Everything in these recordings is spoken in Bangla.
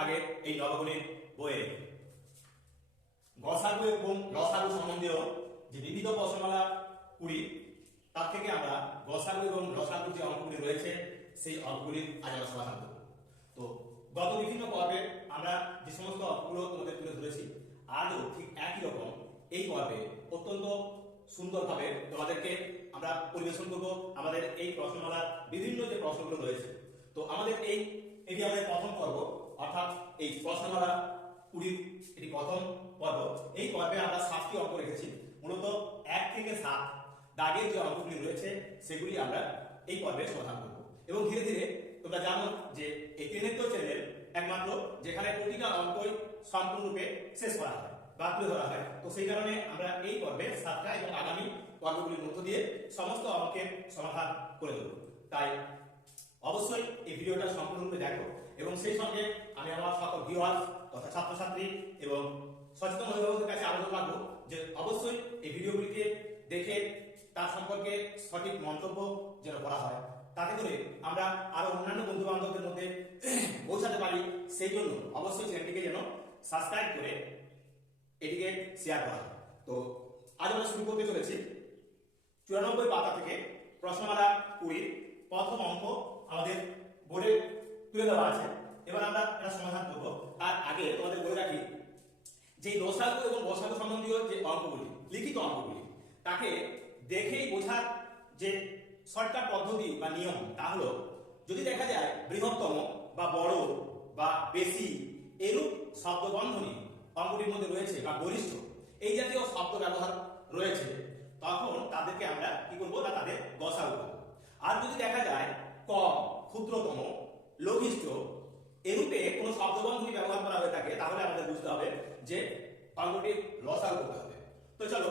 দাগের এই নবগণিত বইয়ে গসাগু এবং লসাগু সম্বন্ধীয় যে বিবিধ প্রশ্নমালা কুড়ি, তার থেকে আমরা গসাগু এবং লসাগুর যে অঙ্কগুলি রয়েছে, সেই অঙ্কগুলির আজ আমরা সমাধান করব। তো গত বিভিন্ন পর্বে আমরা যে সমস্ত অঙ্কগুলো তোমাদের তুলে ধরেছি, আজও ঠিক একই রকম এই পর্বে অত্যন্ত সুন্দরভাবে তোমাদেরকে আমরা পরিবেশন করব আমাদের এই প্রশ্নমালার বিভিন্ন যে প্রশ্নগুলো রয়েছে। তো আমাদের এই এটি আমাদের প্রথম পর্ব। অর্থাৎ এই প্রশ্নমালা কুড়ির এটি প্রথম পর্ব। এই পর্বে আমরা সাতটি অঙ্ক রেখেছি। মূলত এক থেকে সাত দাগের যে অঙ্কগুলি রয়েছে, সেগুলি আমরা এই পর্বে সমাধান করব। এবং ধীরে ধীরে তোমরা জানো যে এই ত্রিনেত্র চ্যানেল একমাত্র যেখানে প্রতিটা অঙ্কই সম্পূর্ণরূপে শেষ করা হয় বা তুলে ধরা হয়। তো সেই কারণে আমরা এই পর্বে সাতটা এবং আগামী পর্বগুলির মধ্য দিয়ে সমস্ত অঙ্কের সমাধান করে দেবো। তাই অবশ্যই এই ভিডিওটা সম্পূর্ণরূপে দেখো। এবং সেই সঙ্গে আমি আমার সকল ভিউয়ার্স তথা ছাত্রছাত্রী এবং সচেতন অভিভাবকদের কাছে আবেদন রাখব যে অবশ্যই এই ভিডিওগুলিকে দেখে তার সম্পর্কে সঠিক মন্তব্য যেন করা হয়। তাতে করে আমরা আরও অন্যান্য বন্ধু বান্ধবদের মধ্যে পৌঁছাতে পারি। সেই জন্য অবশ্যই চ্যানেলটিকে যেন সাবস্ক্রাইব করে এটিকে শেয়ার করা তো আজ আমরা শুরু করতে চলেছি চুরানব্বই পাতা থেকে প্রশ্নমালা কুড়ির প্রথম অঙ্ক আমাদের বোর্ডে তুলে দেওয়া আছে। এবার আমরা এটা সমাধান করব। তার আগে তোমাদের বলে রাখি যে রসাগু এবং বসাগু সম্বন্ধীয় যে অঙ্কগুলি, লিখিত অঙ্কগুলি, তাকে দেখেই বোঝার যে শর্টকাট পদ্ধতি বা নিয়ম, তা হলো, যদি দেখা যায় বৃহত্তম বা বড় বা বেশি এরূপ শব্দবন্ধনী অঙ্কটির মধ্যে রয়েছে বা গরিষ্ঠ এই জাতীয় শব্দ ব্যবহার রয়েছে, তখন তাদেরকে আমরা কি করব? না, তাদের গসাগু আর যদি দেখা যায় কম ক্ষুদ্রতম লঘিষ্ঠ, এরূপে কোনো শব্দবন্ধনী ব্যবহার করা হয়ে থাকে, তাহলে আমাদের বুঝতে হবে যে অঙ্কটির লসাল করতে হবে। তো চলো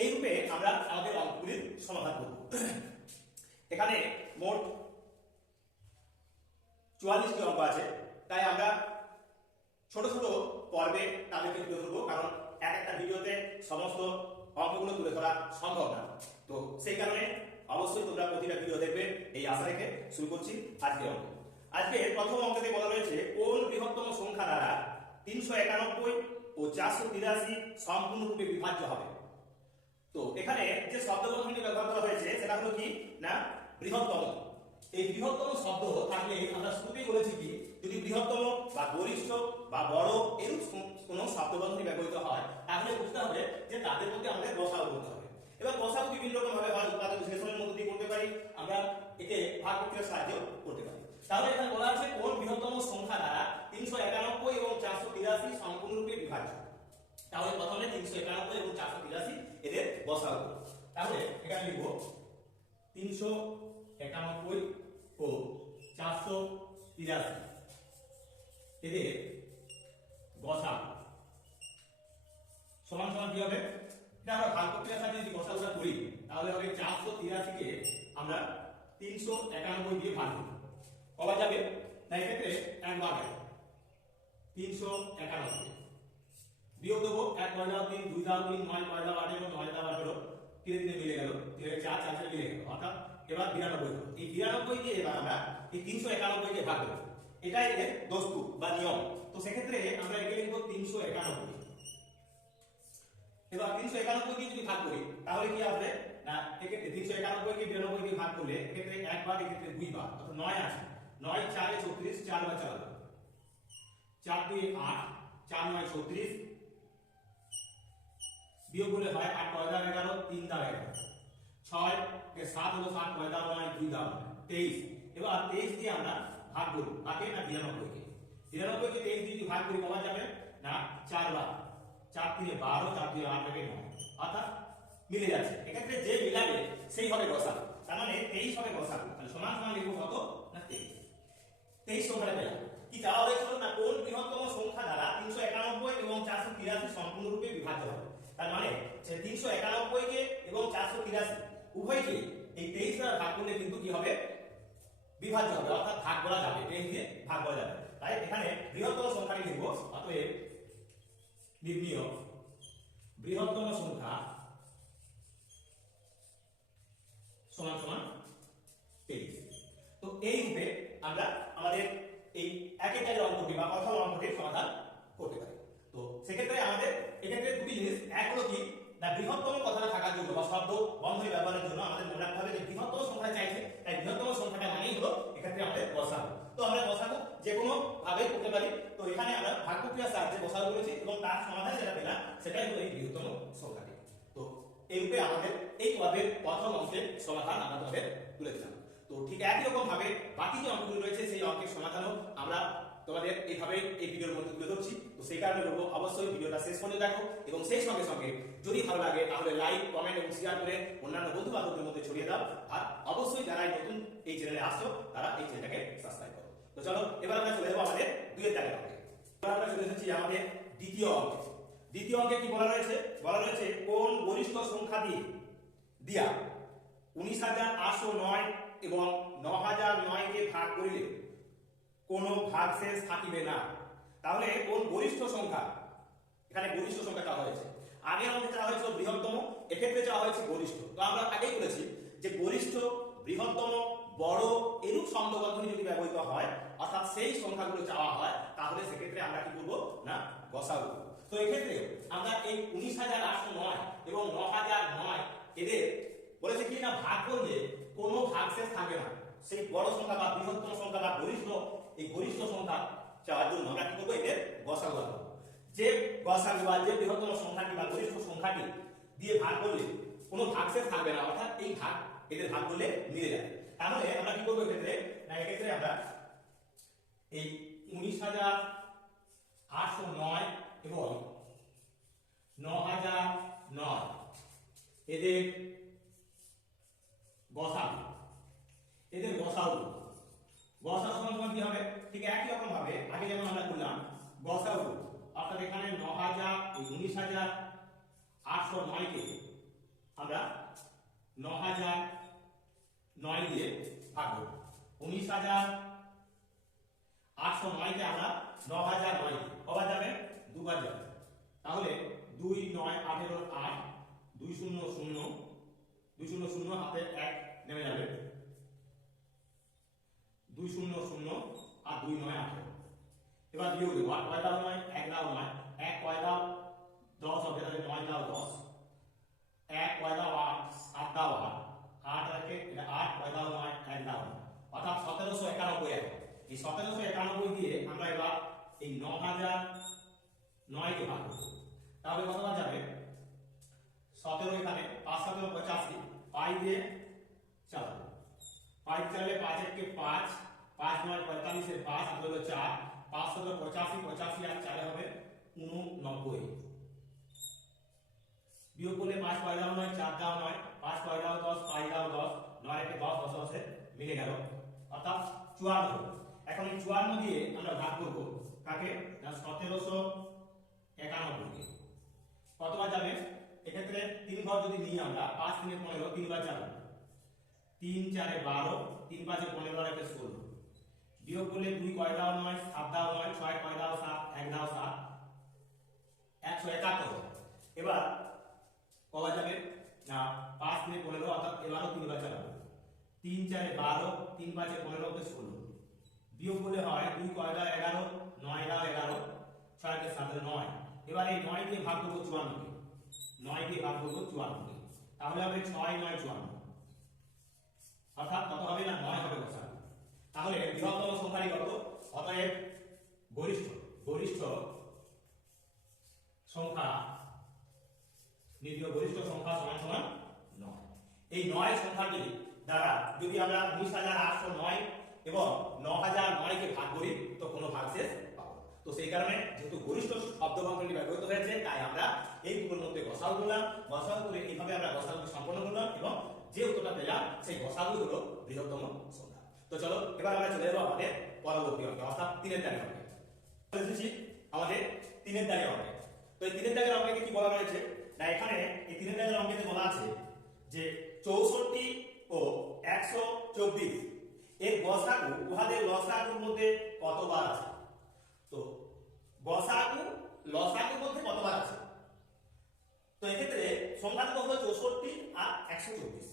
এই রূপে আমরা আমাদের অঙ্কগুলির সমাধান করব। এখানে মোট চুয়াল্লিশটি অঙ্ক আছে, তাই আমরা ছোট ছোট পর্বে তাদেরকে তুলে ধরবো, কারণ এক একটা ভিডিওতে সমস্ত অঙ্কগুলো তুলে ধরা সম্ভব না। তো সেই কারণে অবশ্যই তোমরা প্রতিটা ভিডিও দেখবে, এই আশা রেখে শুরু করছি আজকে অঙ্ক। আজকে প্রথম অঙ্কতে বলা রয়েছে কোন বৃহত্তম সংখ্যা দ্বারা তিনশো একানব্বই ও চারশো তিরাশি সম্পূর্ণরূপে বিভাজ্য হবে? তো এখানে যে শব্দবন্ধনী ব্যবহার করা হয়েছে, সেটা হলো কি? না, বৃহত্তম। এই বৃহত্তম শব্দ থাকলে আমরা শুরুতেই বলেছি কি? যদি বৃহত্তম বা গরিষ্ঠ বা বড় এরূপ কোন শব্দবন্ধনী ব্যবহৃত হয়, তাহলে বুঝতে হবে যে তাদের মধ্যে আমাদের বসাও করতে হবে। এবার বসাও বিভিন্ন রকম ভাবে হয় উৎপাদন বিশ্লেষণের মধ্যে দিয়ে করতে পারি, আমরা একে ভাগ প্রক্রিয়ার সাহায্যে করতে পারি। তাহলে এখানে বলা আছে কোন বৃহত্তম সংখ্যা দ্বারা তিনশো একানব্বই এবং চারশো তিরাশি সম্পূর্ণরূপে বিভাজ্য। তাহলে প্রথমে তিনশো একানব্বই এবং চারশো তিরাশি এদের বসাবো তাহলে এখানে লিখব তিনশো একানব্বই ও চারশো তিরাশি এদের বসা সমান সমান কি হবে? এটা আমরা ভাগ প্রক্রিয়ার সাথে যদি বসাগুলো করি, তাহলে হবে চারশো তিরাশিকে আমরা তিনশো একানব্বই দিয়ে ভাগ করব। কবার যাবে। না এক্ষেত্রে একবার যাবে তিনশো একানব্বই। বিয়োগ দেবো এক দাও তিন, দুই দাও তিন, নয় নয় দাও আঠেরো, নয় দাও আঠেরো। তিনে তিনে মিলে গেল। তিনে চার চার মিলে গেল। অর্থাৎ এবার বিরানব্বই এই বিরানব্বই দিয়ে এবার আমরা এই তিনশো একানব্বই কে ভাগ দেবো এটাই এর দস্তু বা নিয়ম। তো সেক্ষেত্রে আমরা একে লিখব তিনশো একানব্বই। এবার তিনশো একানব্বই দিয়ে যদি ভাগ করি, তাহলে কি আসবে? না, এক্ষেত্রে তিনশো একানব্বই কে বিরানব্বই দিয়ে ভাগ করলে এক্ষেত্রে একবার এক্ষেত্রে দুইবার অর্থাৎ নয় আছে নয় চারে ছত্রিশ, চার বার চালাবো চার দুই আট, চার নয় ছত্রিশ। বিয়োগ করলে হয় আট নয় দাও এগারো? তিন দাও এগারো। ছয় সাত হলো সাত নয় দাও নয় দুই নয় তেইশ। এবার তেইশ দিয়ে আমরা ভাগ করব কাকে না বিরানব্বইকে বিরানব্বইকে তেইশ দিয়ে ভাগ করি কবার যাবে? না চারবার চার তিনে বারো, চার দিয়ে আট থেকে নয়। অর্থাৎ মিলে যাচ্ছে। এক্ষেত্রে যে মিলাবে, সেই হবে বসা তার মানে তেইশ হবে বসা তাহলে সমান সমান লিখব কত? তেইশ সংখ্যাটা পেলাম। কি চাওয়া হয়েছিল? না, কোন বৃহত্তম সংখ্যা দ্বারা তিনশো একানব্বই এবং চারশো তিরাশি সম্পূর্ণরূপে বিভাজ্য হবে। তার মানে যে তিনশো একানব্বই কে এবং চারশো তিরাশি উভয়কে এই তেইশ দ্বারা ভাগ করলে কিন্তু কি হবে? বিভাজ্য হবে। অর্থাৎ ভাগ করা যাবে। তেইশ দিয়ে ভাগ করা যাবে। তাই এখানে বৃহত্তম সংখ্যাটি লিখব। অতএব নির্ণীয় বৃহত্তম সংখ্যা সমান সমান তেইশ। তো এই রূপে আমরা আমাদের এই একের দাগের অঙ্কটি বা প্রথম অঙ্কটির সমাধান করতে পারি। তো সেক্ষেত্রে আমাদের এক্ষেত্রে দুটি জিনিস। এক হলো কি, না বৃহত্তম কথাটা থাকার জন্য বা শব্দ বন্ধ ব্যবহারের জন্য আমাদের মনে রাখতে হবে যে বৃহত্তম সংখ্যা চাইছে, তাই বৃহত্তম সংখ্যাটা মানেই হলো এক্ষেত্রে আমাদের বসাবো তো আমরা বসাবো যে কোনো ভাবে করতে পারি। তো এখানে আমরা ভাগক্রিয়ার সাহায্যে বসাবো করেছি এবং তার সমাধান যেটা পেলাম, সেটাই হলো এই বৃহত্তম সংখ্যাটি। তো এই রূপে আমাদের এই পর্বের প্রথম অংশের সমাধান আমরা তোমাদের তো ঠিক একই রকম ভাবে বাকি যে অঙ্কগুলো রয়েছে, সেই অঙ্কের সমাধানও আমরা তোমাদের এইভাবে এই ভিডিওর মধ্যে তুলে ধরছি। তো সেই কারণে বলব, অবশ্যই ভিডিওটা শেষ পর্যন্ত দেখো এবং সেই সঙ্গে সঙ্গে যদি ভালো লাগে, তাহলে লাইক কমেন্ট এবং শেয়ার করে অন্যান্য বন্ধু বান্ধবদের মধ্যে ছড়িয়ে দাও। আর অবশ্যই যারা নতুন এই চ্যানেলে আসছো, তারা এই চ্যানেলটাকে সাবস্ক্রাইব করো। তো চলো, এবার আমরা চলে যাব আমাদের দুয়ের দাগের অঙ্কে এবার আমরা চলে এসেছি আমাদের দ্বিতীয় অঙ্কে। দ্বিতীয় অঙ্কে কি বলা রয়েছে? বলা রয়েছে কোন গরিষ্ঠ সংখ্যা দিয়ে, দিয়া উনিশ হাজার আটশো নয় এবং ন হাজার নয়কে ভাগ করিলে কোনো ভাগশেষ থাকিবে না। তাহলে কোন গরিষ্ঠ সংখ্যা? এখানে গরিষ্ঠ সংখ্যা চাওয়া হয়েছে। আগে আমাদের চাওয়া হয়েছিল বৃহত্তম, এক্ষেত্রে চাওয়া হয়েছে গরিষ্ঠ তো আমরা আগেই বলেছি যে গরিষ্ঠ বৃহত্তম, বড় এরূপ শব্দবন্ধনী যদি ব্যবহৃত হয়, অর্থাৎ সেই সংখ্যাগুলো চাওয়া হয়, তাহলে সেক্ষেত্রে আমরা কি করব না বসাবো তো এক্ষেত্রে আমরা এই উনিশ হাজার আটশো নয় এবং ন হাজার নয় এদের বলেছে কি না? ভাগ করলে কোনো ভাগশেষ থাকবে না। সেই বড় সংখ্যা বা বৃহত্তম সংখ্যা বা গরিষ্ঠ, এই গরিষ্ঠ সংখ্যা চাওয়ার জন্য আমরা কি করব? এদের গসাগু করব যে গসাগু বা যে বৃহত্তম সংখ্যাটি বা গরিষ্ঠ সংখ্যাটি দিয়ে ভাগ করলে কোনো ভাগশেষ থাকবে না, অর্থাৎ এই ভাগ এদের ভাগ করলে মিলে যাবে। তাহলে আমরা কি করব এক্ষেত্রে? না, এক্ষেত্রে আমরা এই উনিশ হাজার আটশো নয় এবং ন হাজার নয়, এদের গসাগু এদের গসাগু গসাগু সমান সমান কি হবে? ঠিক একই রকম ভাবে আগে যেমন আমরা করলাম গসাগু অর্থাৎ এখানে ন হাজার উনিশ হাজার আটশো নয়কে আমরা ন হাজার নয় দিয়ে ভাগ করব। উনিশ হাজার আটশো নয়কে আমরা ন হাজার নয় কবার যাবে? দুবার যাবে। তাহলে দুই নয় আঠেরো আট, দুই শূন্য শূন্য দুই শূন্য শূন্য হাতে এক নেমে যাবে। দুই শূন্য শূন্য আর দুই নয় আঠেরো। এবার বিয়োগ দেবো। আট কয় দাও নয়? এক দাও নয়। এক কয় দাও? দশ। হবে তাহলে নয় দাও দশ। এক কয় দাও আট। সাত দাও আট। আট একে এটা আট কয় দাও নয়? এক দাও নয়। অর্থাৎ সতেরোশো একানব্বই এক। এই সতেরোশো একানব্বই দিয়ে আমরা এবার এই ন হাজার নয়কে ভাগ করব। তাহলে কতবার যাবে? সতেরো এখানে, পাঁচ সতেরো পঁচাশি। পাই দিয়ে চালাবো পাঁচ চালে পাঁচ এককে পাঁচ পাঁচ নয় পঁয়তাল্লিশের পাঁচ হলো চার। পাঁচ সতেরো পঁচাশি পঁচাশি আর চারে হবে উননব্বই। বিয়োগ করলে পাঁচ কয় দাও নয়, চার দাও নয়, পাঁচ কয় দাও দশ, পাঁচ দাও দশ, নয় একে দশ দশ, দশে মিলে গেল। অর্থাৎ চুয়ান্ন। এখন এই চুয়ান্ন দিয়ে আমরা ভাগ করব। কাকে? সতেরোশো একানব্বই কতবার যাবে? এক্ষেত্রে তিন ঘর যদি নিই আমরা, পাঁচ, তিনে, পনেরো, তিনবার যাবে তিন, চারে বারো, তিন, পাঁচে পনেরো একে ষোলো। বিয়োগ করলে দুই, কয় দাও নয়, সাত দাও নয়, ছয়, কয় দাও সাত, এক দাও সাত, একশো একাত্তর। এবার কবার যাবে, না, পাঁচ, তিনে, পনেরো, অর্থাৎ এবারও তিনবার চালাবো তিন, চারে বারো, তিন, পাঁচে পনেরো কে ষোলো। বিয়োগ করলে হয় দুই, কয় দাও এগারো, নয় দাও এগারো, ছয় সাথে নয়। এবার এই নয় দিয়ে ভাগ করব চুয়ান্নকে। নয় দিয়ে ভাগ করব চুয়ান্নকে তাহলে হবে ছয়, নয়, চুয়ান্ন। অর্থাৎ কত হবে না? নয় হবে বসা তাহলে বৃহত্তম সংখ্যাটি কত? অতএব গরিষ্ঠ গরিষ্ঠ সংখ্যা নির্ণয় গরিষ্ঠ সংখ্যা সমান সমান নয়। এই নয় সংখ্যাটি দ্বারা যদি আমরা উনিশ হাজার আটশো নয় এবং ন হাজার নয়কে ভাগ করি, তো কোনো ভাগশেষ। তো সেই কারণে যেহেতু গরিষ্ঠ শব্দ শব্দবন্ধনী ব্যবহৃত হয়েছে, তাই আমরা এই দুটোর মধ্যে গসাল করলাম। গসাল করে এইভাবে আমরা গসালকে সম্পন্ন করলাম এবং যে উত্তরটা পেলাম, সেই গসালগুলো হলো বৃহত্তম সংখ্যা তো চলো, এবার আমরা চলে যাব আমাদের পরবর্তী অঙ্কে, অর্থাৎ তিনের দাগের অঙ্কে। এসেছি আমাদের তিনের দাগের অঙ্কে। তো এই তিনের দাগের অঙ্কে কি বলা রয়েছে? না, এখানে এই তিনের দাগের অঙ্কে বলা আছে যে চৌষট্টি ও একশো চব্বিশ, এর গসাগু, উহাদের লসাগুর মধ্যে কতবার আছে? গসাগু লসাগুর মধ্যে কতবার আছে? তো এক্ষেত্রে সংখ্যাটা হলো চৌষট্টি আর একশো চব্বিশ।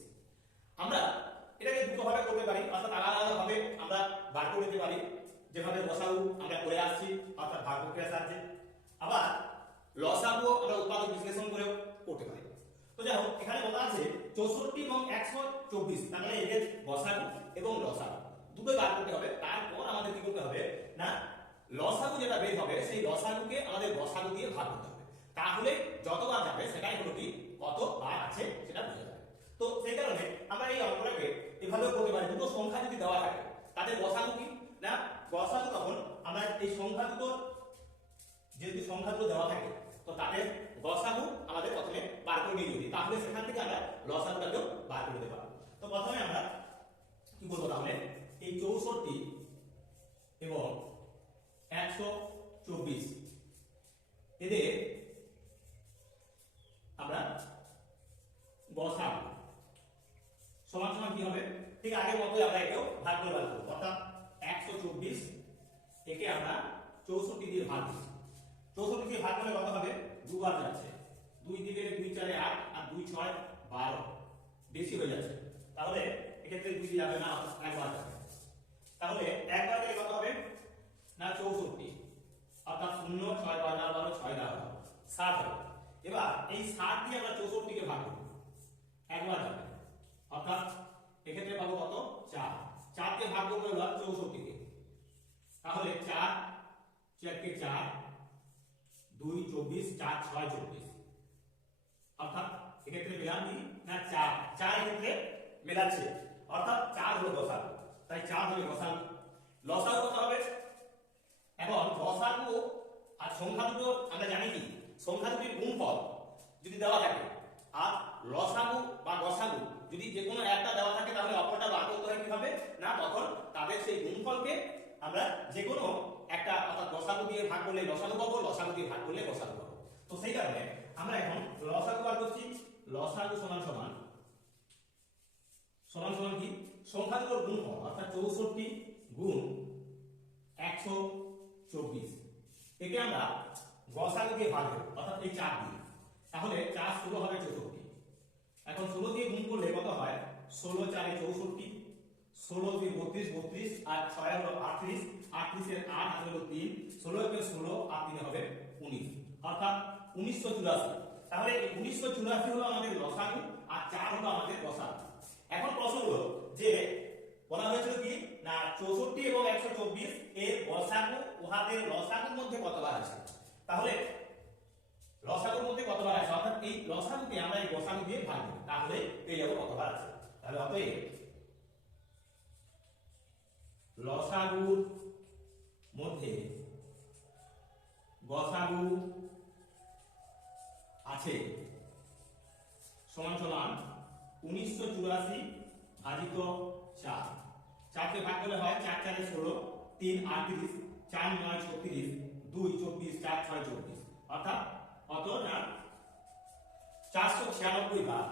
আমরা এটাকে দুটো ভাবে করতে পারি, অর্থাৎ আলাদা আলাদা ভাবে আমরা বার করে দিতে পারি। যেভাবে লসাগু আমরা করে আসছি, অর্থাৎ ভাগ প্রক্রিয়ার সাহায্যে আবার লসাগু আমরা উৎপাদক বিশ্লেষণ করেও করতে পারি। তো যাই হোক, এখানে বলা আছে চৌষট্টি এবং একশো চব্বিশ, তার মানে এদের গসাগু এবং লসাগু দুটোই বার করতে হবে, তারপর আমাদের কি করতে হবে? না লসাগু যেটা বের হবে, সেই লসাগুকে, আমাদের গসাগু দিয়ে ভাগ করতে হবে। তাহলে যতবার যাবে, সেটাই হলো কি? কত বার আছে, সেটা বোঝা যাবে। তো সেই কারণে আমরা এই অঙ্কটাকে এভাবে করতে পারি। দুটো সংখ্যা যদি দেওয়া থাকে তাদের গসাগু কি? না গসাগু তখন আমরা এই সংখ্যা দুটো যেহেতু সংখ্যা দুটো দেওয়া থাকে, তো তাদের গসাগু আমাদের প্রথমে বার করে নিয়ে যদি তাহলে সেখান থেকে আমরা লসাগুটাকেও বার করে দিতে পারব। তো প্রথমে আমরা কি বলব তাহলে? এই চৌষট্টি এবং একশো চব্বিশ। এদের আমরা গসাগু সমান সমান কি হবে? ঠিক আগের মতোই আমরা একেও ভাগ করে বার করব। একশো চব্বিশ একে আমরা চৌষট্টি দিয়ে ভাগ চৌষট্টি দিয়ে ভাগ করলে হবে? দুবার যাচ্ছে। দুই দিকে দুই চারে আট আর দুই ছয় বারো। বেশি হয়ে যাচ্ছে। তাহলে এক্ষেত্রে দুই যাবে না একবার তাহলে একবার গেলে কত হবে? না চৌষট্টি, অর্থাৎ শূন্য, ছয় বারো চার বারো, ছয় বারো ষাট হবে। এবার এই ষাট দিয়ে আমরা চৌষট্টিকে ভাগ করব। একবার যাবে। অর্থাৎ এক্ষেত্রে পাবো কত? চার। চারকে ভাগ করব এবার চৌষট্টিকে। তাহলে চার, চারকে চার, দুই, চব্বিশ, চার, ছয়, চব্বিশ। অর্থাৎ এক্ষেত্রে পেলাম কি? না, চার। চার এক্ষেত্রে মেলাচ্ছে। অর্থাৎ চার হলো গসাগু তাই চার হলো গসাগু লসাগু কত হবে? এখন গসাগু আর সংখ্যা আমরা জানি কি সংখ্যা দুটির গুণফল যদি দেওয়া থাকে, আর লসাগু বা গসাগু যদি যে কোনো একটা দেওয়া থাকে, তাহলে অপরটা বার করতে হয় কীভাবে? না, তখন তাদের সেই গুণফলকে আমরা যে কোনো একটা অর্থাৎ লসাগু দিয়ে ভাগ করলে লসাগু পাবো লসাগু দিয়ে ভাগ করলে গসাগু পাবো। তো সেই কারণে আমরা এখন লসাগু বার করছি লসাগু সমান সমান সমান সমান কি? সংখ্যা দুটোর গুণফল, অর্থাৎ চৌষট্টি গুণ একে আমরা গসাগু দিয়ে ভাগ দেবো, অর্থাৎ এই চার দিয়ে। তাহলে চার ষোলো হবে চৌষট্টি। এখন ষোলো দিয়ে গুণ করলে কত হয়? ষোলো চারে চৌষট্টি, ষোলো দুই বত্রিশ বত্রিশ, আর ছয় হলো আটত্রিশ, আটত্রিশের আট হাতে হলো তিন, ষোলো একে ষোলো, আর তিনে হবে উনিশ। অর্থাৎ উনিশশো চুরাশি। তাহলে উনিশশো চুরাশি হলো আমাদের লসাগু আর চার হলো আমাদের গসাগু। এখন প্রশ্ন হলো যে বলা হয়েছিল কি? না, চৌষট্টি এবং একশো চব্বিশ এর গসাগু উহাদের লসাগুর মধ্যে কতবার আছে? তাহলে, লসাগুর মধ্যে কতবার আছে? অর্থাৎ এই লসাগুকে আমরা এই গসাগু দিয়ে ভাগ দেব তাহলে পেয়ে যাব কতবার আছে? তাহলে অতএব, লসাগুর মধ্যে গসাগু আছে সমান সমান উনিশশো চুরাশি ভাজিত চার। চারকে ভাগ করলে হয় চার চারে ষোলো, তিন আটত্রিশ, চার নয় ছত্রিশ, দুই চব্বিশ, চার ছয় চব্বিশ। অর্থাৎ অত না? চারশো ছিয়ানব্বই বার।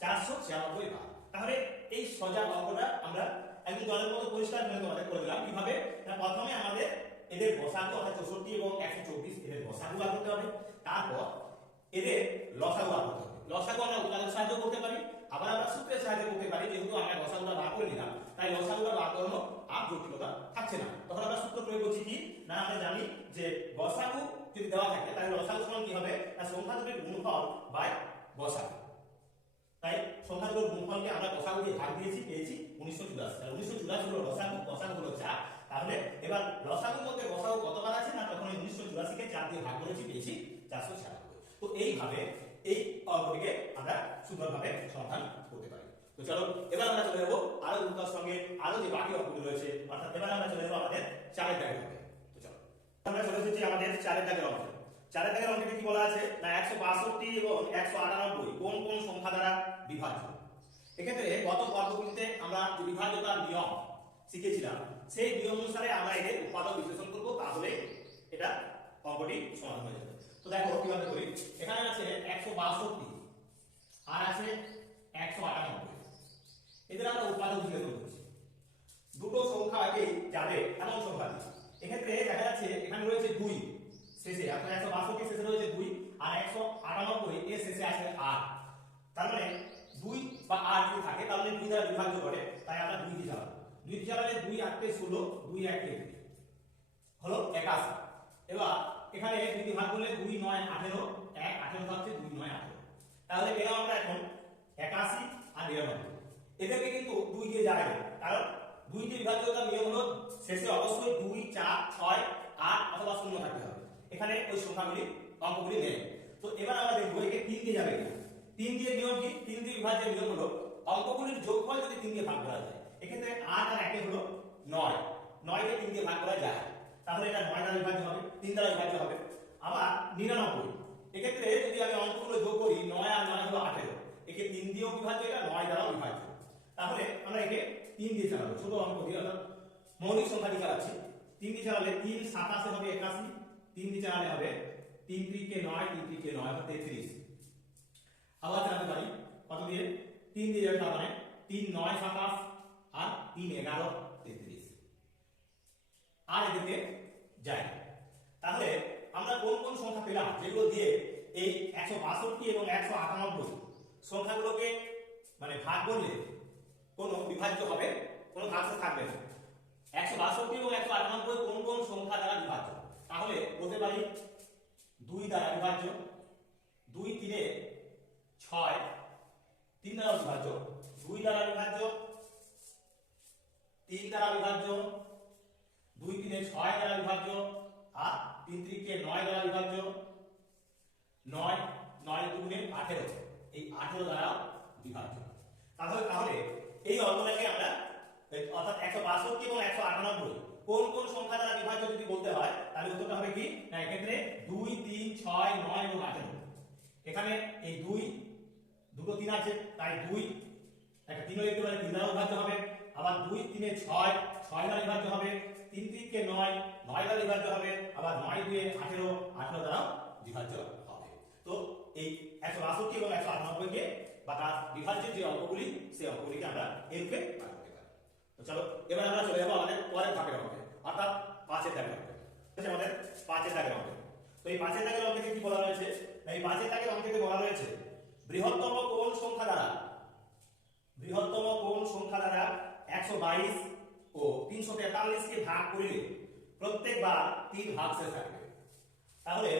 চারশো ছিয়ানব্বই বার। তাহলে এই সজা অঙ্কটা আমরা একদম জলের মতো পরিষ্কার করে তোমাদের করে দিলাম। কীভাবে? প্রথমে আমাদের এদের বসাগু, অর্থাৎ চৌষট্টি এবং একশো চব্বিশ এদের বসাগু বার করতে হবে। তারপর এদের লসাগু বার করতে হবে। লসাগু আমরা উৎপাদন সাহায্য করতে পারি। আবার আমরা সূত্রের সাহায্যে করতে পারি, যেহেতু আমরা লসাগুটা বার করে নিলাম। তাই লসাগুটা বার করানো আর জটিলতা থাকছে না। তখন আমরা সূত্র প্রয়োগ করছি কি? না, আমরা জানি যে গসাগু যদি দেওয়া থাকে, তাহলে লসাগু সমান কি হবে? না সংখ্যা দুটির গুণফল বাই গসাগু তাই সংখ্যা দুটোর গুণফলকে আমরা গসাগু দিয়ে ভাগ দিয়েছি, পেয়েছি উনিশশো চুরাশি। তাহলে উনিশশো চুরাশি হলো লসাগু গসাগু হলো চার। তাহলে এবার লসাগুর মধ্যে গসাগু কতবার আছে? না, তখন উনিশশো চুরাশিকে চার দিয়ে ভাগ করেছি, পেয়েছি চারশো ছিয়ানব্বই। তো এইভাবে এই অঙ্কটিকে আমরা সুন্দরভাবে সমাধান করতে পারি। তো চলো, এবার আমরা চলে যাব আরও দ্রুতার সঙ্গে। আরও যে বাকি অঙ্কগুলো রয়েছে, অর্থাৎ এবার আমরা চলে যাব আমাদের চারের দাগের অঙ্কে। তো চলো, আমরা চলে এসেছি আমাদের চারের দাগের অঙ্কে। চারের দাগের অঙ্কে কি বলা আছে? না, একশো বাষট্টি এবং একশো আটানব্বই। কোন কোন সংখ্যা দ্বারা বিভাজ্য? এক্ষেত্রে গত পর্বগুলিতে আমরা যে বিভাজ্যতার নিয়ম শিখেছিলাম, সেই নিয়ম অনুসারে আমরা এদের উৎপাদক বিশ্লেষণ করব। তাহলে এটা অঙ্কটি সমাধান হয়ে যাবে। তো দেখো কীভাবে করি? এখানে আছে একশো বাষট্টি আর আছে একশো আটানব্বই। এদের আমরা উৎপাদক বিশ্লেষণ করছি দুটো সংখ্যা আগে যাবে, এমন সংখ্যা দিই এক্ষেত্রে দেখা যাচ্ছে এখানে রয়েছে দুই শেষে, অর্থাৎ একশো বাষট্টি শেষে রয়েছে দুই আর একশো আটানব্বই এর শেষে আছে আট। তার মানে দুই বা আট যদি থাকে, তাহলে দুই দ্বারা বিভাজ্য করে, তাই আমরা দুই দিয়ে চালাবো দুই দিয়ে চালালে দুই আটকে ষোলো, দুই একে হলো একাশি। এবার এখানে দুই ভাগ করলে দুই নয় আঠেরো, এক আঠেরো থাকছে দুই নয় আঠেরো। তাহলে পেলাম আমরা এখন একাশি আর নিরানব্বই। এদেরকে কিন্তু দুই দিয়ে না কারণ দুইটি বিভাজ্যতার নিয়ম হলো শেষে অবশ্যই দুই, চার, ছয়, আট অথবা শূন্য থাকতে হবে। এখানে ওই সংখ্যাগুলি, অঙ্কগুলি নেই। তো এবার আমরা দেখব একে তিন দিয়ে যাবে তিন দিয়ে নিয়ম কি? তিন দিয়ে বিভাজ্যের নিয়ম হলো অঙ্কগুলির যোগফল যদি তিন দিয়ে ভাগ করা যায়, এক্ষেত্রে আট আর একে হলো নয়। নয়কে তিন দিয়ে ভাগ করা যায়। তাহলে এটা নয় দ্বারা বিভাজ্য হবে তিন দ্বারা বিভাজ্য হবে। আবার নিরানব্বই, এক্ষেত্রে যদি আমি অঙ্কগুলো যোগ করি, নয় আর নয় হলো আঠেরো। একে তিন দিয়েও বিভাজ্য, এটা নয় দ্বারাও বিভাজ্য। তাহলে আমরা একে তিন দিয়ে চালাবো, ছোট অঙ্ক দিয়ে অর্থাৎ মৌলিক সংখ্যা দিয়ে চালাচ্ছি। তিন দিয়ে চালালে তিন, সাতাশে হবে একাশি। তিন দিয়ে চালালে হবে তিন ত্রিকে নয়, তিন ত্রিকে নয়, অর্থাৎ তেত্রিশ। আবার চালাতে পারি, কত দিয়ে? তিন দিয়ে যাবে তার মানে তিন, নয়, সাতাশ, আর তিন, এগারো। আর এদিকে যায়। তাহলে আমরা কোন কোন সংখ্যা পেলাম? যেগুলো দিয়ে এই একশো বাষট্টি এবং একশো আটানব্বই সংখ্যাগুলোকে মানে ভাগ করলে কোনো বিভাজ্য হবে, কোনো ভাগশেষ থাকবে না। একশো বাষট্টি এবং একশো আটানব্বই কোন কোন সংখ্যা দ্বারা বিভাজ্য? তাহলে বলতে পারি দুই দ্বারা বিভাজ্য, দুই তিনে ছয়, তিন দ্বারা বিভাজ্য, দুই দ্বারা বিভাজ্য, তিন দ্বারা বিভাজ্য দুই তিনে ছয় দ্বারা বিভাজ্য, আর তিন তিনকে নয় দ্বারা বিভাজ্য, নয় নয় দুগুণে আঠেরো, এই আঠেরো দ্বারা বিভাজ্য। তাহলে তাহলে এই অঙ্কটাকে আমরা অর্থাৎ একশো বাষট্টি এবং একশো আটানব্বই, কোন কোন সংখ্যা দ্বারা বিভাজ্য যদি বলতে হয়, তাহলে উত্তরটা হবে কি? না, এক্ষেত্রে দুই, তিন, ছয়, নয় এবং আঠেরো। এখানে এই দুই, দুটো তিন আছে, তাই দুই, একটা তিনও লিখতে পারে তিন দ্বারা বিভাজ্য হবে, আবার দুই, তিনে ছয় ছয় দ্বারা বিভাজ্য হবে তিন তিনকে নয় নয় দ্বারা বিভাজ্য হবে, আবার নয় দুয়ে আঠেরো আঠেরো দ্বারা বিভাজ্য হবে। তো এই একশো বাষট্টি এবং একশো আটানব্বইকে বা তার বিভাজ্য যে অঙ্কগুলি, সেই অঙ্কগুলিকে আমরা এই রূপে ভাগ পারি। চলো, এবার আমরা চলে যাব আমাদের পরের ভাগের অঙ্কে, অর্থাৎ পাঁচের দাগের অঙ্কে। আমাদের? পাঁচের দাগের অঙ্কে। তো এই পাঁচের দাগের অঙ্কে কি বলা রয়েছে? এই পাঁচের দাগের অঙ্কে বলা রয়েছে? বৃহত্তম কোন সংখ্যা দ্বারা, বৃহত্তম কোন সংখ্যা দ্বারা একশো বাইশ ও তিনশো তেতাল্লিশকে ভাগ করিলে প্রত্যেকবার তিন ভাগ শেষ থাকবে। তাহলে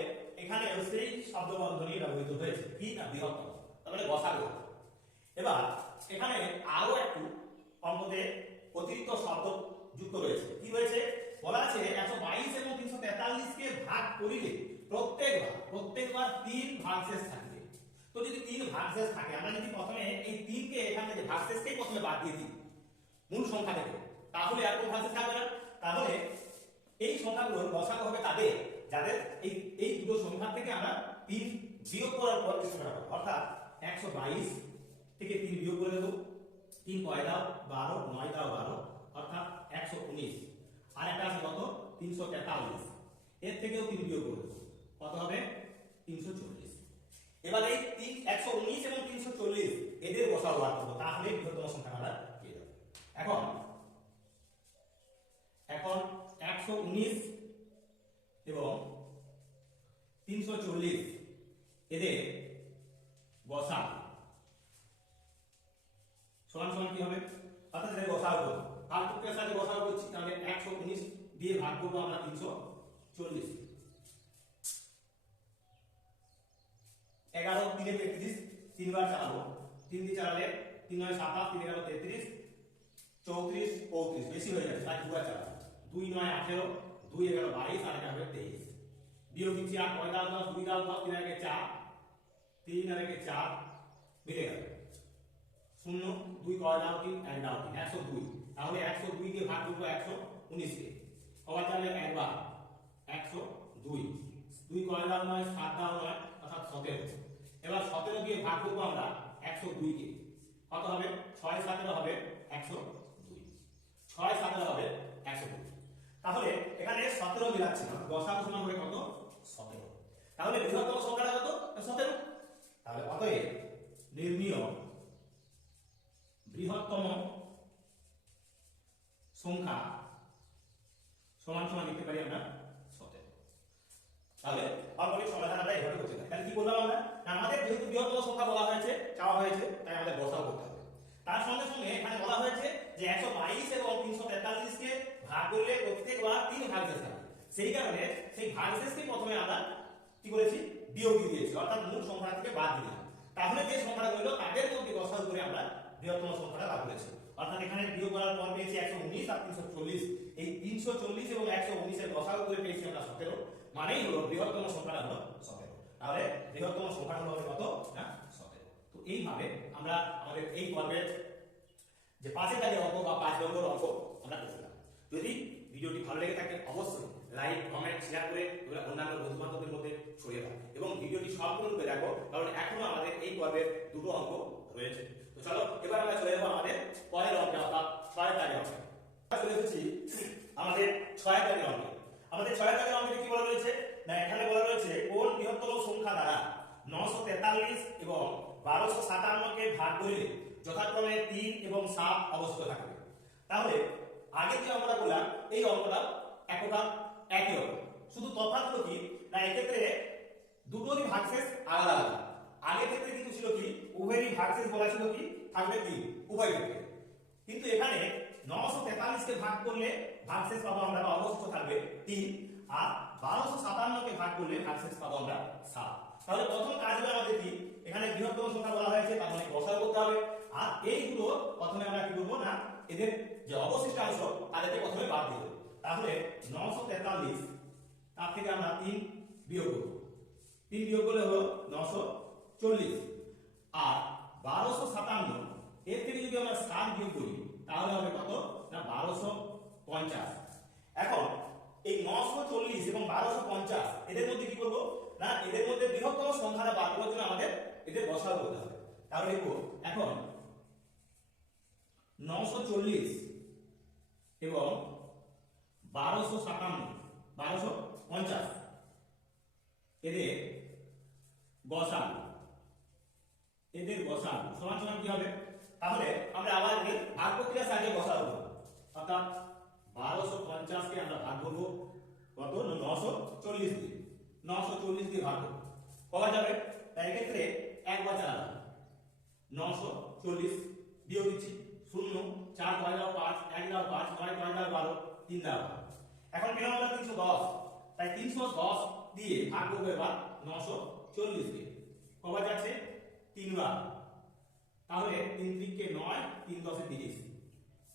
এখানে সেই শব্দ বন্ধনী ব্যবহৃত হয়েছে। কি না বৃহত্তম? তাহলে বসাগু এবার এখানে আরও একটু অঙ্কতে অতিরিক্ত শব্দ যুক্ত রয়েছে। কি হয়েছে? বলা আছে একশো বাইশ এবং তিনশো তেতাল্লিশকে ভাগ করিলে প্রত্যেকবার প্রত্যেকবার তিন ভাগশেষ থাকবে। তো যদি তিন ভাগশেষ থাকে, আমরা যদি প্রথমে এই তিনকে এখান থেকে ভাগশেষকেই প্রথমে বাদ দিয়ে দিই। মূল সংখ্যা থেকে তাহলে আর কোনো ভাগশেষ থাকবে না। তাহলে এই সংখ্যাগুলোর বসাগু হবে তাদের যাদের এই এই দুটো সংখ্যা থেকে আমরা তিন বিয়োগ করার পর যে সংখ্যাটা পাবো। অর্থাৎ একশো বাইশ থেকে তিন বিয়োগ করে দেবো। তিন কয় দাও? বারো। নয় দাও বারো। অর্থাৎ একশো উনিশ। আর একটা আছে কত? তিনশো তেতাল্লিশ। এর থেকেও তিন বিয়োগ করে দেবো। কত হবে? তিনশো চল্লিশ। এবার এই তিন, একশো উনিশ এবং তিনশো চল্লিশ এদের বসাও বার করব। তাহলে বৃহত্তম সংখ্যা আমরা পেয়ে যাব। এখন 19 আর কয় দাও দশ দুই দাও দশ তিন আগে চার তিন আর একে চার মিলে গেল শূন্য দুই কয় দাও তিন এক দাও তিন একশো দুই তাহলে একশো দুই দিয়ে ভাগ করব একশো উনিশকে কবার চালে একবার একশো দুই দুই কয় দাও নয় সাত দাও নয় অর্থাৎ সতেরো এবার সতেরো দিয়ে ভাগ করব আমরা একশো দুইকে কত হবে ছয় সতেরো হবে একশো দুই ছয় সতেরো হবে একশো দুই তাহলে এখানে সতেরো মিলাচ্ছে না দশাংশ সমান সতেরো তাহলে বৃহত্তম সংখ্যাটা কত? সতেরো। তাহলে অতএব নির্ণীয় বৃহত্তম সংখ্যা সমান সমান লিখতে পারি আমরা সতেরো। তাহলে অল্পনিক সমাধান আমরা এভাবে করতে পারি তাহলে কি বললাম আমরা? আমাদের যেহেতু বৃহত্তম সংখ্যা বলা হয়েছে, চাওয়া হয়েছে, তাই আমাদের বসাও করতে হবে। তার সঙ্গে সঙ্গে এখানে বলা হয়েছে যে একশো বাইশ এবং তিনশো তেতাল্লিশকে ভাগ করলে প্রত্যেকবার তিন ভাগশেষ থাকবে সেই কারণে সেই ভাগশেষকে প্রথমে আমরা কি করেছি বিয়োগ দিয়ে দিয়েছি। অর্থাৎ মূল সংখ্যা থেকে বাদ দিলাম। তাহলে যে সংখ্যাটা রইল, তাদের মধ্যে গসাগু করে আমরা বৃহত্তম সংখ্যাটা বার করেছি। অর্থাৎ এখানে বিয়োগ করার পর পেয়েছি একশো উনিশ আর তিনশো চল্লিশ। এই তিনশো চল্লিশ এবং একশো উনিশের গসাগু করে পেয়েছি আমরা সতেরো। মানেই হলো বৃহত্তম সংখ্যাটা হলো সতেরো। তাহলে বৃহত্তম সংখ্যাটা হলো কত? না, সতেরো। তো এইভাবে আমরা আমাদের এই পর্বের যে পাঁচের দাগের অঙ্ক বা পাঁচ নম্বর অঙ্ক আমরা করছিলাম। যদি ভিডিওটি ভালো লেগে থাকে, অবশ্যই লাইক কমেন্ট শেয়ার করে এগুলো অন্যান্য বন্ধু বান্ধবদের মধ্যে ছড়িয়ে দাও। এবং ভিডিওটি সম্পূর্ণরূপে দেখো কারণ এখনও আমাদের এই পর্বের দুটো অঙ্ক রয়েছে। তো চলো, এবার আমরা চলে যাব আমাদের পরের অঙ্কে, অর্থাৎ ছয় দাগের অঙ্কে। চলে এসেছি আমাদের ছয় দাগের অঙ্কে। আমাদের ছয় দাগের অঙ্কে কি বলা রয়েছে? না, এখানে বলা রয়েছে কোন বৃহত্তম সংখ্যা দ্বারা নশো তেতাল্লিশ এবং বারোশো সাতান্নকে ভাগ করলে যথাক্রমে তিন এবং সাত অবস্থিত থাকবে। তাহলে আগে যে অঙ্কটা বললাম এই অঙ্কটা একটা একই অঙ্ক শুধু তফাৎ হলো কি? না, এক্ষেত্রে দুটোরই ভাগশেষ আলাদা আলাদা। আগের ক্ষেত্রে কিন্তু ছিল কি? উভয়েরই ভাগশেষ বলা ছিল কি? থাকবে তিন উভয় ক্ষেত্রে। কিন্তু এখানে নশো তেতাল্লিশকে ভাগ করলে ভাগশেষ পাবো আমরা, বা অবশিষ্ট থাকবে তিন। আর বারোশো সাতান্নকে ভাগ করলে ভাগশেষ পাবো আমরা সাত। তাহলে প্রথম কাজ হবে আমাদের কি? এখানে বৃহত্তম সংখ্যা বলা হয়েছে, তার মানে গসাগু করতে হবে। আর এইগুলো প্রথমে আমরা কি করব না? এদের যে অবশিষ্টাংশ, তাদেরকে প্রথমে বাদ দেবো। তাহলে নশো তেতাল্লিশ, তার থেকে আমরা তিন বিয়োগ করব। তিন বিয়োগ করলে হলো নশো চল্লিশ। আর বারোশো সাতান্ন, এর থেকে যদি আমরা সাত বিয়োগ করি, তাহলে হবে কত? না, বারোশো পঞ্চাশ। এখন এই নশো চল্লিশ এবং বারোশো পঞ্চাশ, এদের মধ্যে কি করব? না, এদের মধ্যে বৃহত্তম সংখ্যাটা বার করার জন্য আমাদের এদের বসাও করতে হবে। তাহলে লিখব এখন নশো চল্লিশ এবং বারোশো সাতান্ন বারোশো পঞ্চাশ। এদের গসাল এদের গসাল সমান সমান কি হবে? তাহলে আমরা আবার এদের ভাগ প্রক্রিয়ার সাহায্যে গসাল করব। অর্থাৎ বারোশো পঞ্চাশকে আমরা ভাগ করব কত? নশো চল্লিশ দিয়ে। নশো চল্লিশ দিয়ে ভাগ করব। কবার যাবে? তাই ক্ষেত্রে একবার চালালাম নশো চল্লিশ বিয়োগ দিচ্ছি। শূন্য, চার কয় দাও পাঁচ, এক দাও পাঁচ, নয় কয় দাও বারো, তিন দাও বারো। এখন পেলাম আমরা তিনশো দশ। তাই তিনশো দশ দিয়ে ভাগ করব এবার নশো চল্লিশ দিয়ে। কবার যাচ্ছে? তিনবার। তাহলে তিন তিনকে নয়, তিন দশে তিরিশ।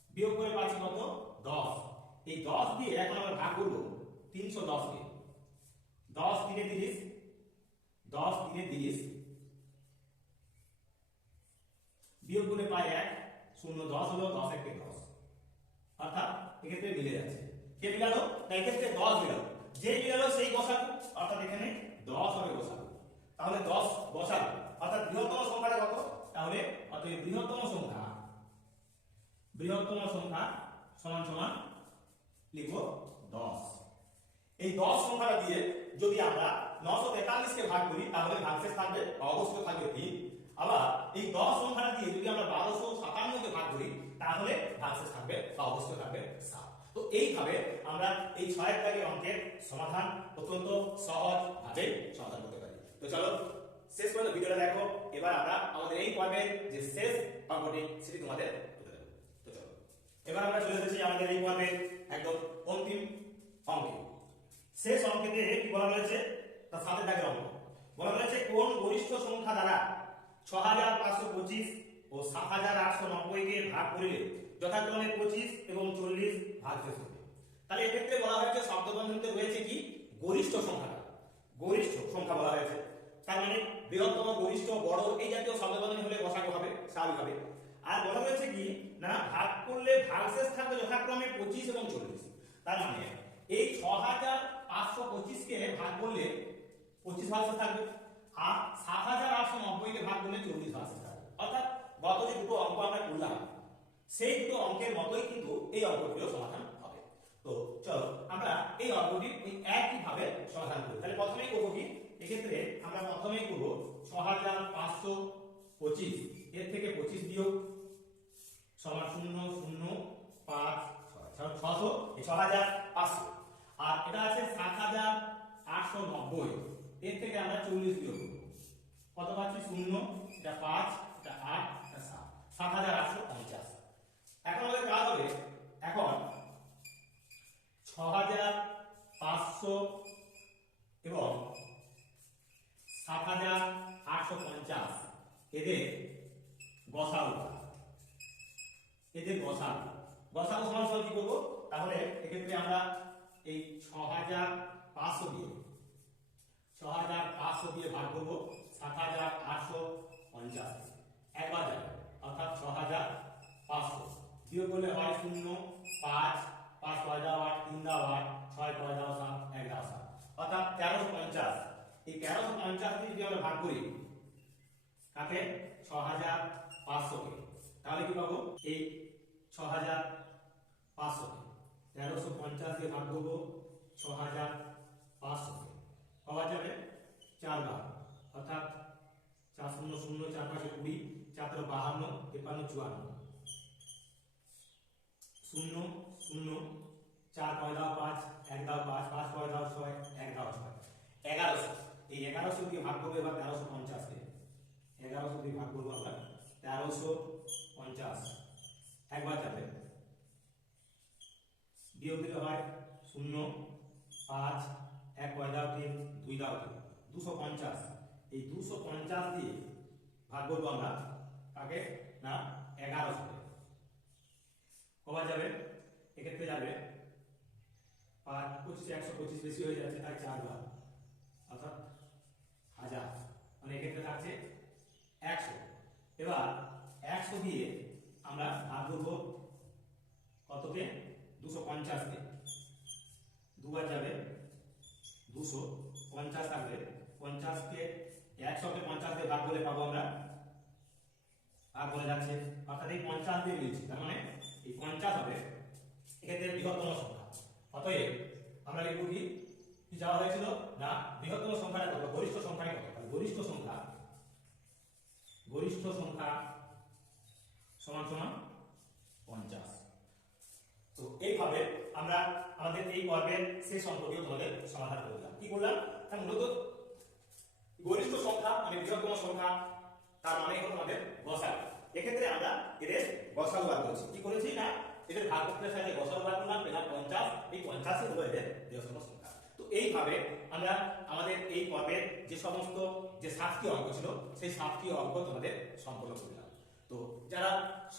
বিয়োগ করে পাচ্ছি কত? দশ। এই দশ দিয়ে এখন আমরা ভাগ করব তিনশো দশ দিয়ে দশ তিনে তিরিশ। দশ তিনে তিরিশ। বিয়োগ করে পাই এক, শূন্য দশ হলো দশ একে দশ। অর্থাৎ এক্ষেত্রে মিলে যাচ্ছে। কে মিলালো না, এক্ষেত্রে দশ মিলালো যে মিলালো সেই বসাবো অর্থাৎ এখানে দশ হবে বসাবো তাহলে দশ বসাবো অর্থাৎ বৃহত্তম সংখ্যাটা কত? তাহলে অতএব বৃহত্তম সংখ্যা বৃহত্তম সংখ্যা সমান সমান লিখব দশ। এই দশ সংখ্যাটা দিয়ে যদি আমরা নশো তেতাল্লিশকে ভাগ করি, তাহলে ভাগশেষ থাকবে বা অবশ্যই থাকবে তিন। আবার এই দশ সংখ্যাটা দিয়ে যদি আমরা বারোশো সাতান্নকে ভাগ করি, তাহলে ভাগশেষ থাকবে বা অবশ্যই থাকবে সাত। তো এইভাবে আমরা এই ছয় দাগের অঙ্কের সমাধান অত্যন্ত সহজ ভাবে সমাধান করতে পারি। তো চলো, শেষ পর্যন্ত ভিডিওটা দেখো। এবার আমরা আমাদের এই পর্বের যে শেষ অঙ্কটি সেটি তোমাদের তুলে দেবো তো চলো, এবার আমরা চলে এসেছি আমাদের এই পর্বের একদম অন্তিম অঙ্কে। শেষ অঙ্কেতে কি বলা রয়েছে তার সাথে দাগের অঙ্ক। বলা রয়েছে কোন গরিষ্ঠ সংখ্যা দ্বারা ছ হাজার পাঁচশো পঁচিশ ও সাত হাজার আটশো নব্বইকে ভাগ করিলে যথাক্রমে পঁচিশ এবং চল্লিশ ভাগ শেষ হবে তাহলে এক্ষেত্রে বলা হয়েছে শব্দবন্ধনীতে রয়েছে কি? গরিষ্ঠ সংখ্যা গরিষ্ঠ সংখ্যা বলা হয়েছে। তার মানে বৃহত্তম, গরিষ্ঠ, বড় এই জাতীয় শব্দবন্ধনী হলে বসাগো হবে স্বাভাবিক হবে আর বলা হয়েছে কি? না, ভাগ করলে ভাগশেষ থাকবে যথাক্রমে পঁচিশ এবং চল্লিশ। তার মানে এই ছ হাজার পাঁচশো পঁচিশকে ভাগ করলে পঁচিশ ভাগশেষ থাকবে। আর সাত হাজার আটশো নব্বইকে ভাগ করলে চল্লিশ ভাগশেষ থাকবে। অর্থাৎ গত যে দুটো অঙ্ক আমরা করলাম সেই দুটো অঙ্কের মতোই কিন্তু এই অঙ্কটিও সমাধান হবে। তো চলো, আমরা এই অঙ্কটি ওই একই ভাবে সমাধান করি। তাহলে প্রথমেই করব কি? এক্ষেত্রে আমরা প্রথমেই করব ছ হাজার পাঁচশো পঁচিশ। এর থেকে পঁচিশ বিয়োগ সমান শূন্য শূন্য, পাঁচ ছশো ছ হাজার পাঁচশো। আর এটা আছে সাত হাজার আটশো নব্বই। এর থেকে আমরা চল্লিশ বিয়োগ কত পাচ্ছি? শূন্য, এটা পাঁচ এটা আট এটা সাত সাত হাজার আটশো পঞ্চাশ এখন আমাদের কাজ হবে এখন ছ হাজার পাঁচশো এবং সাত হাজার আটশো পঞ্চাশ এদের গসাগু এদের গসাগু গসাগু সমান সমান কি করব তাহলে এক্ষেত্রে আমরা এই ছ হাজার পাঁচশো দিয়ে ছ হাজার পাঁচশো দিয়ে ভাগ করব সাত হাজার আটশো পঞ্চাশ একবার যাবে অর্থাৎ ছ হাজার পাঁচশো বিয়োগ করলে হয় শূন্য পাঁচ পাঁচ ছয় দাও আট তিন দাও আট ছয় ছয় দাও সাত এক দাও সাত অর্থাৎ তেরোশো পঞ্চাশ এই তেরোশো পঞ্চাশ দিয়ে যদি আমরা ভাগ করি? কাকে? ছ হাজার পাঁচশোকে তাহলে কি পাবো? এই ছ হাজার পাঁচশোকে তেরোশো পঞ্চাশ দিয়ে ভাগ করব ছ হাজার পাঁচশোকে পাওয়া যাবে চার বার অর্থাৎ চার শূন্য শূন্য, চার পাঁচে কুড়ি, চার বাহান্ন তেপান্ন চুয়ান্ন। শূন্য শূন্য, চার কয় দাও পাঁচ, এক দাও পাঁচ পাঁচ কয় দাও ছয়, এক দাও ছয়। এগারোশো। এই এগারোশো দিয়ে ভাগ করব, এবার তেরোশো পঞ্চাশকে এগারোশো দিয়ে ভাগ করব আমরা, তেরোশো পঞ্চাশ। একবার যাবে। বিয়োগ দিলে হয় শূন্য, পাঁচ, এক, কয় দাও, তিন, দুই দাও, তিন। দুশো পঞ্চাশ। এই দুশো পঞ্চাশ দিয়ে ভাগ করব আমরা কাকে? না, এগারোশো কবার যাবে? এক্ষেত্রে যাবে। পাঁচ, পঁচিশ একশো পঁচিশ বেশি হয়ে যাচ্ছে, তাই চার বার অর্থাৎ হাজার মানে এক্ষেত্রে থাকছে একশো এবার একশো দিয়ে আমরা ভাগ করব কতকে? দুশো পঞ্চাশকে দুবার যাবে দুশো পঞ্চাশ থাকবে। পঞ্চাশকে একশোকে পঞ্চাশ দিয়ে ভাগ করে পাবো আমরা। ভাগ করে যাচ্ছে। অর্থাৎ এই পঞ্চাশ দিয়ে মিলছে তার মানে এই পঞ্চাশ হবে এক্ষেত্রে বৃহত্তম সংখ্যা। অতএব আমরা লিখব কি? যাওয়া হয়েছিল? না, বৃহত্তম সংখ্যাটা কত? গরিষ্ঠ সংখ্যাটা কত? গরিষ্ঠ সংখ্যা গরিষ্ঠ সংখ্যা সমান সমান পঞ্চাশ। তো এইভাবে আমরা আমাদের এই পর্বের শেষ সম্পর্কীয় তোমাদের সমাধান করলাম কি করলাম? তা মূলত গরিষ্ঠ সংখ্যা মানে বৃহত্তম সংখ্যা, তার মানে হলো আমাদের গসাগু এক্ষেত্রে আমরা এদের গসাগু বার করেছি। কি করেছি না? এদের ভাগ করতে সাথে গসাগু বার করলাম, পেলাম পঞ্চাশ। এই পঞ্চাশই হলো এদের বৃহত্তম সংখ্যা। এইভাবে আমরা আমাদের এই পর্বের যে সমস্ত যে সাতটি অঙ্ক ছিল, সেই সাতটি অঙ্ক তোমাদের সম্পন্ন করলাম তো যারা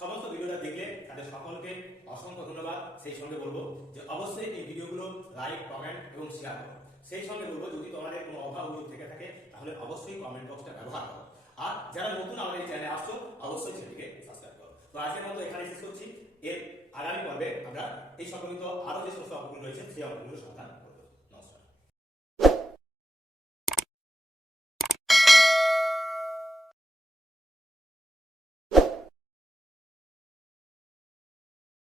সমস্ত ভিডিওটা দেখলে তাদের সকলকে অসংখ্য ধন্যবাদ। সেই সঙ্গে বলব যে অবশ্যই এই ভিডিওগুলো লাইক কমেন্ট এবং শেয়ার করো। সেই সঙ্গে বলব, যদি তোমাদের কোনো অভাব অভিযোগ থেকে থাকে, তাহলে অবশ্যই কমেন্ট বক্সটা ব্যবহার করো। আর যারা নতুন আমাদের চ্যানেলে আসছো, অবশ্যই চ্যানেলটিকে সাবস্ক্রাইব করো। তো আজকের মতো এখানে শেষ করছি। এর আগামী পর্বে আমরা এই সম্পর্কিত আরও যে সমস্ত অঙ্কগুলো রয়েছে, সেই অঙ্কগুলো সমাধান